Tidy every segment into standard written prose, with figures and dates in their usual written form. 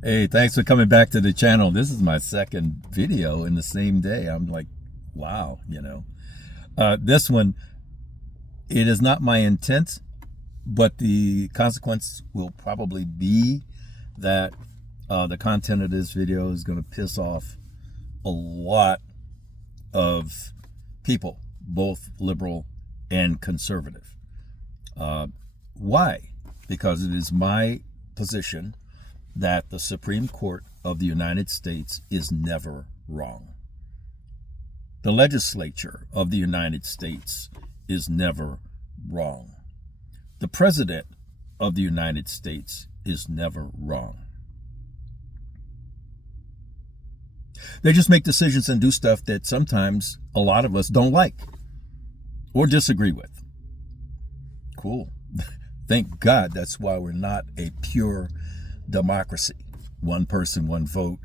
Hey, thanks for coming back to the channel. This is my second video in the same day. I'm like, wow. This one, it is not my intent, but the consequence will probably be that the content of this video is going to piss off a lot of people, both liberal and conservative. Why? Because it is my position that the Supreme Court of the United States is never wrong. The legislature of the United States is never wrong. The President of the United States is never wrong. They just make decisions and do stuff that sometimes a lot of us don't like or disagree with. Cool. Thank God that's why we're not a pure democracy. One person, one vote,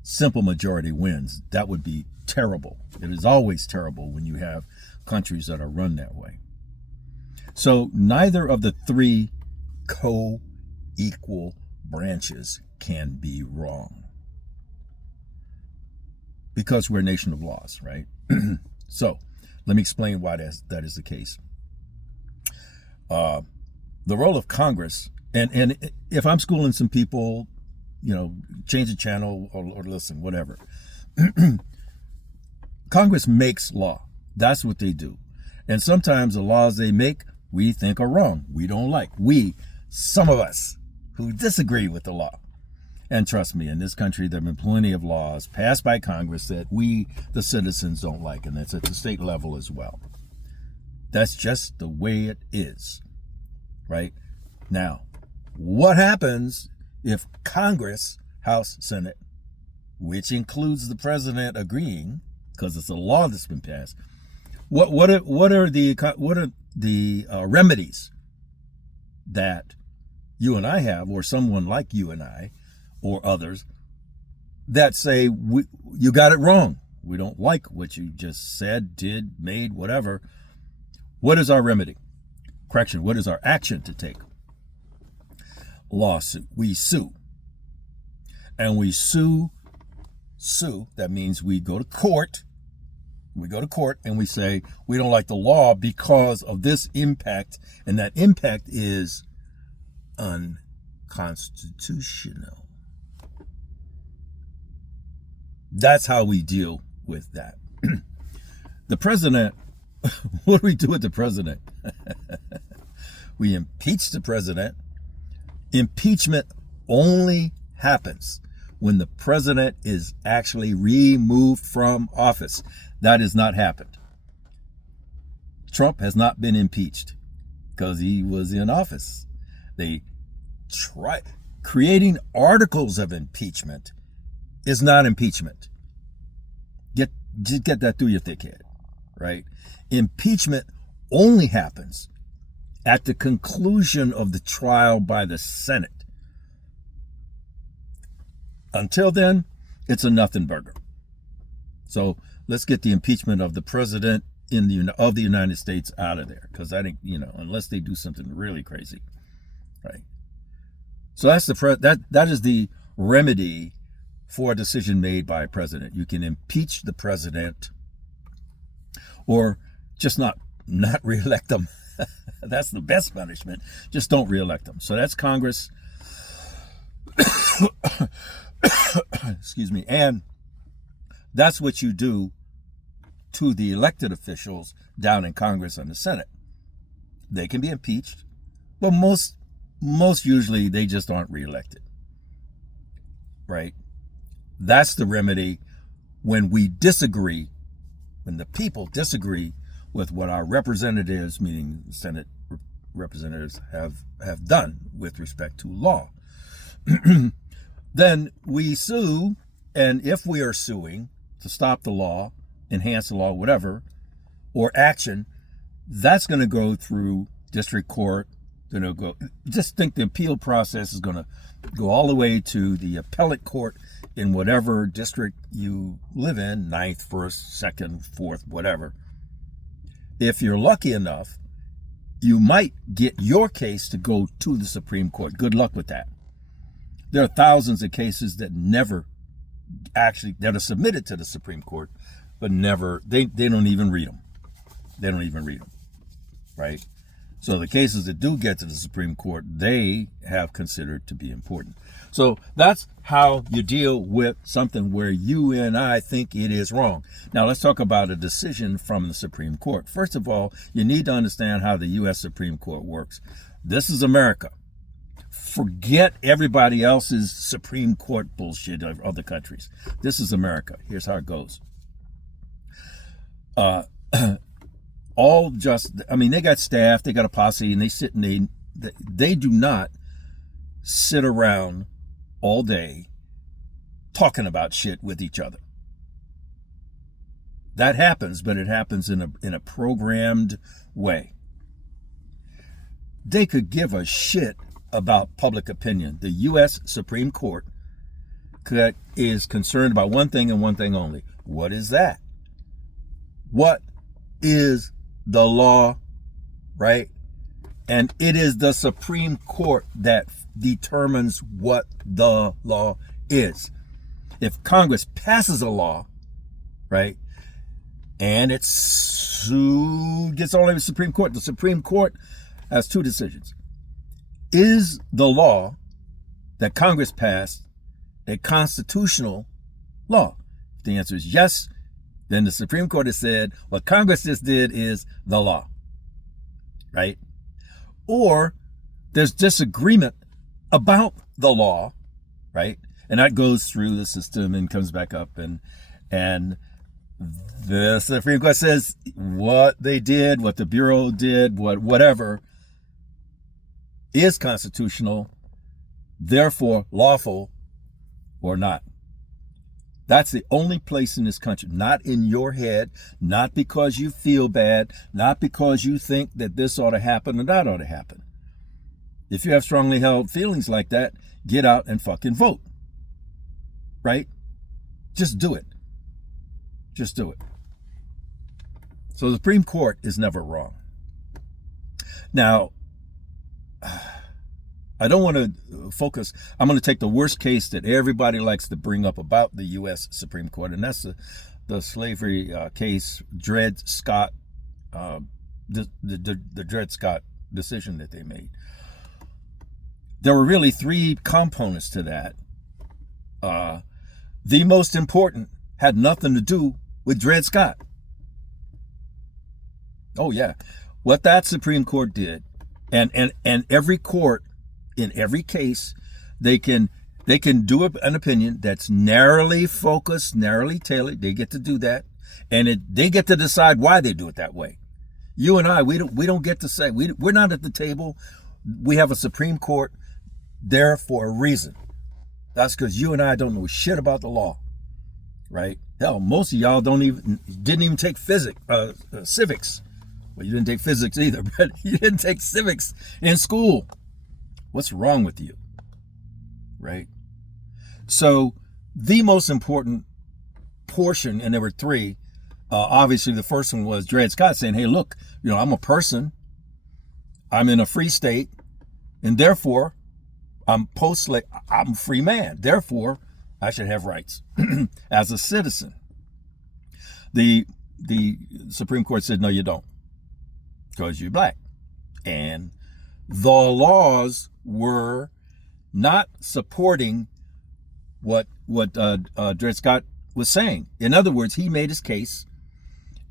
simple majority wins. That would be terrible. It is always terrible when you have countries that are run that way. So neither of the three co-equal branches can be wrong, because we're a nation of laws, right? So let me explain why that is the case. The role of Congress, and if I'm schooling some people, change the channel or listen, whatever. Congress makes law. That's what they do. And sometimes the laws they make, we think are wrong. We don't like. Some of us who disagree with the law. And trust me, in this country, there have been plenty of laws passed by Congress that we, the citizens, don't like. And that's at the state level as well. That's just the way it is, right? Now, what happens if Congress, House, Senate, which includes the president agreeing, because it's a law that's been passed, what are the remedies that you and I have, or someone like you and I, or others, that say you got it wrong? We don't like what you just said, did, made, whatever. What is our remedy? Correction, what is our action to take? Lawsuit. We sue. And we sue. That means we go to court. We go to court and we say, we don't like the law because of this impact. And that impact is unconstitutional. That's how we deal with that. The president, what do we do with the president? We impeach the president. Impeachment only happens when the president is actually removed from office. That has not happened. Trump has not been impeached because he was in office. They try creating articles of impeachment is not impeachment. Just get that through your thick head, right? Impeachment only happens at the conclusion of the trial by the Senate. Until then, it's a nothing burger. So let's get the impeachment of the president of the United States out of there, because I think, unless they do something really crazy, right? So that's that is the remedy for a decision made by a president. You can impeach the president, or just not reelect them. That's the best punishment. Just don't reelect them. So that's Congress. Excuse me. And that's what you do to the elected officials down in Congress and the Senate. They can be impeached, but most usually they just aren't reelected, right? That's the remedy when we disagree, when the people disagree with what our representatives, meaning Senate representatives, have done with respect to law. Then we sue, and if we are suing to stop the law, enhance the law, whatever, or action, that's going to go through district court. Just think the appeal process is going to go all the way to the appellate court in whatever district you live in, 9th, 1st, 2nd, 4th, whatever. If you're lucky enough, you might get your case to go to the Supreme Court. Good luck with that. There are thousands of cases that never that are submitted to the Supreme Court, but never, they don't even read them. They don't even read them, right? So the cases that do get to the Supreme Court, they have considered to be important. So that's how you deal with something where you and I think it is wrong. Now let's talk about a decision from the Supreme Court. First of all, you need to understand how the U.S. Supreme Court works. This is America. Forget everybody else's Supreme Court bullshit of other countries. This is America. Here's how it goes. They got staff, they got a posse, and they sit and they do not sit around all day talking about shit with each other. That happens, but it happens in a programmed way. They could give a shit about public opinion. The U.S. Supreme Court is concerned about one thing and one thing only. What is that? What is the law, right? And it is the Supreme Court that determines what the law is. If Congress passes a law, right, and it soon gets all the way to the Supreme Court, the Supreme Court has two decisions. Is the law that Congress passed a constitutional law? If the answer is yes, then the Supreme Court has said what Congress just did is the law, right? Or there's disagreement about the law, right? And that goes through the system and comes back up, and the Supreme Court says what they did, what the Bureau did, whatever is constitutional, therefore lawful or not. That's the only place in this country, not in your head, not because you feel bad, not because you think that this ought to happen or that ought to happen. If you have strongly held feelings like that, get out and fucking vote. Right? Just do it. Just do it. So the Supreme Court is never wrong. Now, I don't want to focus. I'm going to take the worst case that everybody likes to bring up about the U.S. Supreme Court, and that's the slavery case, Dred Scott, the Dred Scott decision that they made. There were really three components to that. The most important had nothing to do with Dred Scott. Oh yeah, what that Supreme Court did, and every court in every case, they can do an opinion that's narrowly focused, narrowly tailored. They get to do that, and they get to decide why they do it that way. You and I, we don't get to say. We're not at the table. We have a Supreme Court there for a reason. That's because you and I don't know shit about the law, right? Hell, most of y'all didn't even take civics. Well, you didn't take physics either, but you didn't take civics in school. What's wrong with you? Right? So the most important portion, and there were three, obviously the first one was Dred Scott saying, hey, look, I'm a person, I'm in a free state, and therefore I'm a free man. Therefore, I should have rights as a citizen. The Supreme Court said, no, you don't, because you're black. And the laws were not supporting what Dred Scott was saying. In other words, he made his case,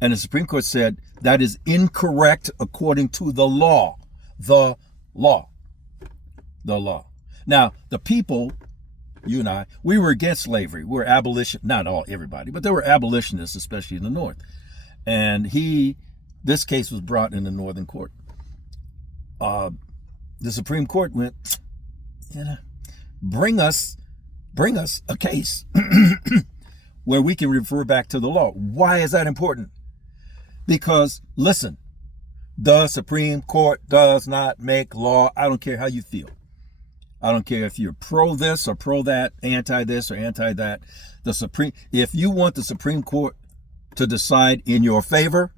and the Supreme Court said that is incorrect according to the law. The law. Now, the people, you and I, we were against slavery. We were not everybody, but there were abolitionists, especially in the North. And this case was brought in the Northern Court. The Supreme Court went, bring us a case where we can refer back to the law. Why is that important? Because, listen, the Supreme Court does not make law. I don't care how you feel. I don't care if you're pro this or pro that, anti this or anti that. If you want the Supreme Court to decide in your favor,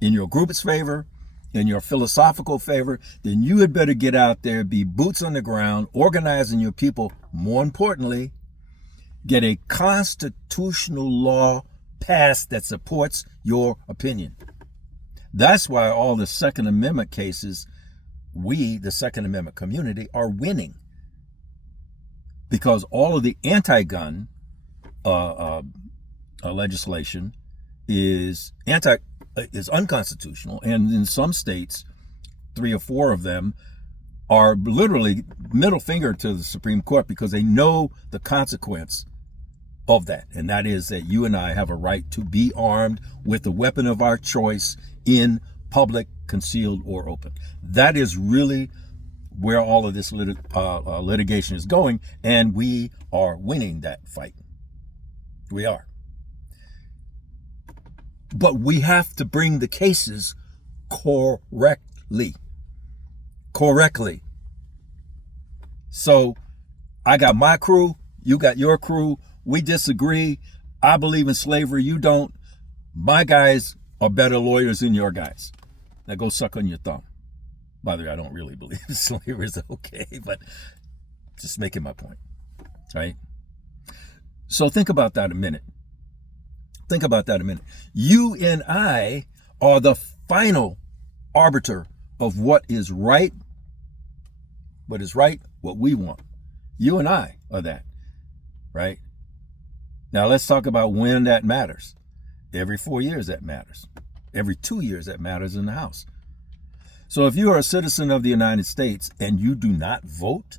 in your group's favor, in your philosophical favor, then you had better get out there, be boots on the ground, organizing your people. More importantly, get a constitutional law passed that supports your opinion. That's why all the Second Amendment cases, we, the Second Amendment community, are winning. Because all of the anti-gun legislation is unconstitutional, and in some states, 3 or 4 of them are literally middle finger to the Supreme Court because they know the consequence of that, and that is that you and I have a right to be armed with the weapon of our choice in public, concealed or open. That is really where all of this litigation is going, and we are winning that fight. We are. But we have to bring the cases correctly. So I got my crew, you got your crew, we disagree. I believe in slavery, you don't. My guys are better lawyers than your guys. Now go suck on your thumb. By the way, I don't really believe slavery is okay, but just making my point, right? So think about that a minute. You and I are the final arbiter of what is right, what we want. You and I are that, right? Now let's talk about when that matters. Every 4 years that matters. Every 2 years that matters in the House. So if you are a citizen of the United States and you do not vote,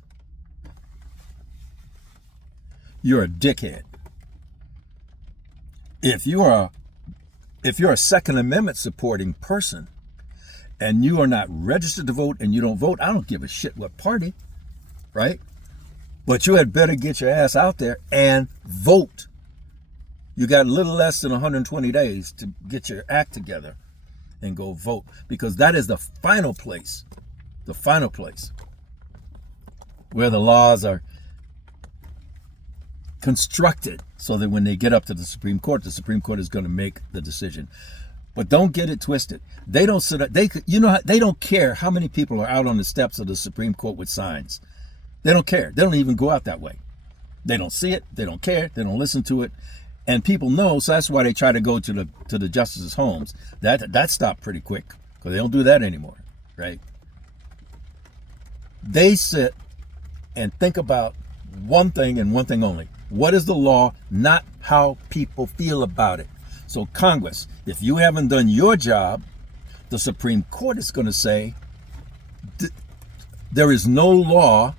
you're a dickhead. If you're a Second Amendment supporting person and you are not registered to vote and you don't vote, I don't give a shit what party, right? But you had better get your ass out there and vote. You got a little less than 120 days to get your act together and go vote, because that is the final place where the laws are constructed so that when they get up to the Supreme Court is going to make the decision. But don't get it twisted. They don't sit up, they don't care how many people are out on the steps of the Supreme Court with signs. They don't care. They don't even go out that way. They don't see it, they don't care, they don't listen to it. And people know, so that's why they try to go to the justices' homes. That stopped pretty quick because they don't do that anymore, right? They sit and think about one thing and one thing only. What is the law, not how people feel about it. So Congress, if you haven't done your job, the Supreme Court is going to say there is no law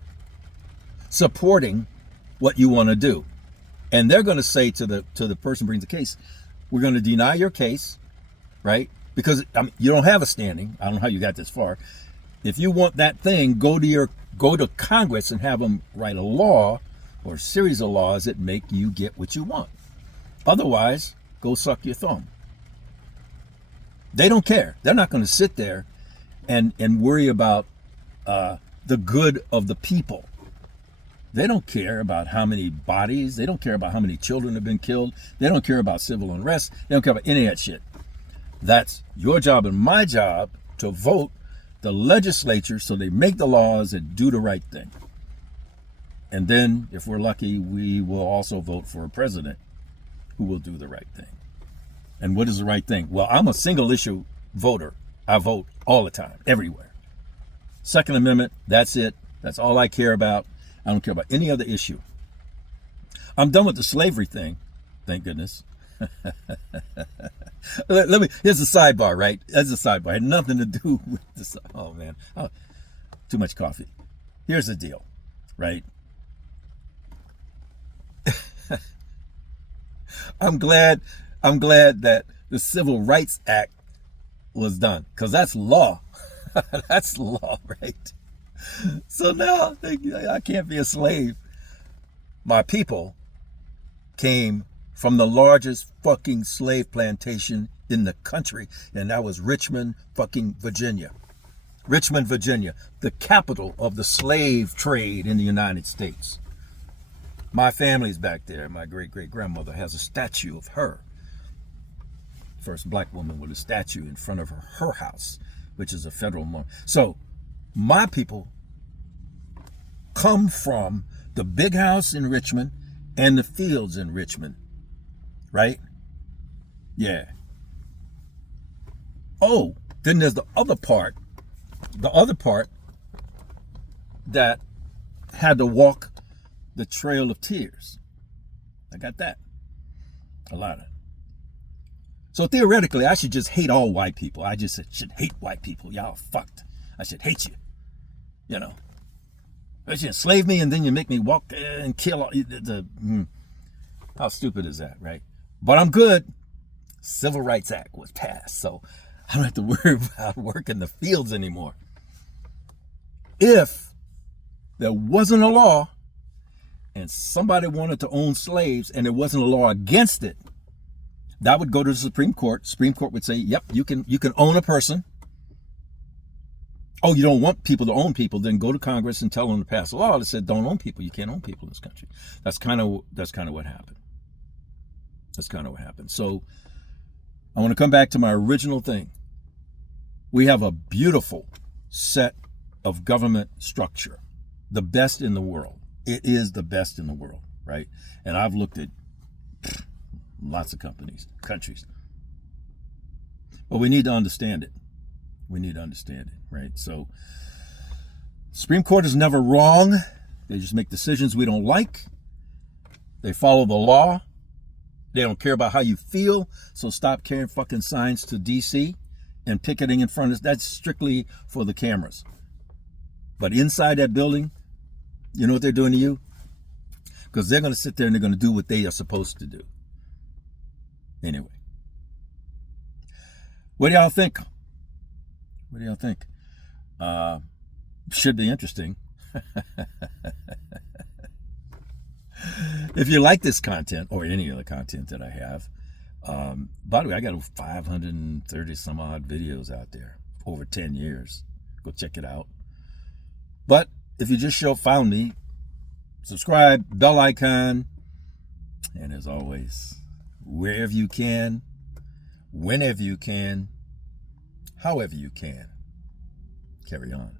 supporting what you want to do. And they're going to say to the person who brings the case, we're going to deny your case, right? Because you don't have a standing. I don't know how you got this far. If you want that thing, go to Congress and have them write a law or a series of laws that make you get what you want. Otherwise, go suck your thumb. They don't care. They're not going to sit there and worry about the good of the people. They don't care about how many bodies. They don't care about how many children have been killed. They don't care about civil unrest. They don't care about any of that shit. That's your job and my job to vote the legislature so they make the laws and do the right thing. And then, if we're lucky, we will also vote for a president who will do the right thing. And what is the right thing? Well, I'm a single issue voter. I vote all the time, everywhere. Second Amendment, that's it. That's all I care about. I don't care about any other issue. I'm done with the slavery thing, thank goodness. Here's a sidebar, right? That's a sidebar. It had nothing to do with this. Oh, man. Too much coffee. Here's the deal, right? I'm glad that the Civil Rights Act was done, because that's law. That's law, right? So now I can't be a slave. My people came from the largest fucking slave plantation in the country, and that was Richmond, Virginia. Richmond, Virginia, the capital of the slave trade in the United States. My family's back there. My great-great-grandmother has a statue of her. First black woman with a statue in front of her house which is a federal month. So my people come from the big house in Richmond and the fields in Richmond, right? Yeah. Oh, then there's the other part that had to walk the trail of tears. I got that. A lot of it. So theoretically, I should just hate all white people. I just should hate white people. Y'all fucked. I should hate you. You know. But you enslave me and then you make me walk and kill all how stupid is that, right? But I'm good. Civil Rights Act was passed, so I don't have to worry about working the fields anymore. If there wasn't a law and somebody wanted to own slaves and there wasn't a law against it, that would go to the Supreme Court. Supreme Court would say, yep, you can own a person. Oh, you don't want people to own people, then go to Congress and tell them to pass a law that said don't own people. You can't own people in this country. That's kind of what happened. That's kind of what happened. So I want to come back to my original thing. We have a beautiful set of government structure, the best in the world. It is the best in the world, right? And I've looked at lots of countries. But we need to understand it. We need to understand it, right? So Supreme Court is never wrong. They just make decisions we don't like. They follow the law. They don't care about how you feel. So stop carrying fucking signs to DC and picketing in front of us. That's strictly for the cameras. But inside that building, you know what they're doing to you? Because they're going to sit there and they're going to do what they are supposed to do. Anyway. What do y'all think? What do y'all think? Should be interesting. If you like this content or any other content that I have, by the way, I got 530 some odd videos out there over 10 years. Go check it out. But if you just found me, subscribe, bell icon, and as always, wherever you can, whenever you can, however you can, carry on.